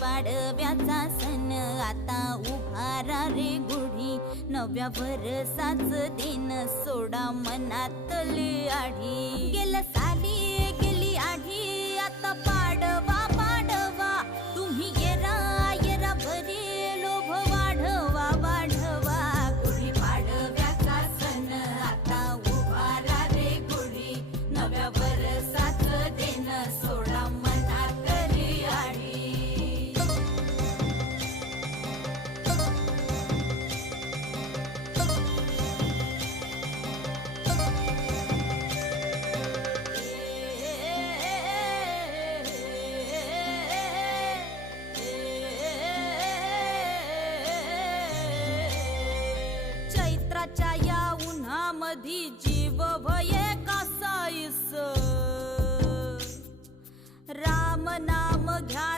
पाडव्याचा सण आता उभारा रे गुढी, नव्या वर्षाच दिन सोडा मनातली आढी. गेल्या साली गेली आढी, आता पाडवा पाडवा, तुम्ही येरा येरा भरी लोभ वाढवा वाढवा. गुढी पाडव्याचा सण आता उभारा रे गुढी, नव्या वर्षाच दिन सोडा मनातली आढी. चैत्राच्या या उन्हामधी जीव भये कासाईस, राम नाम घ्या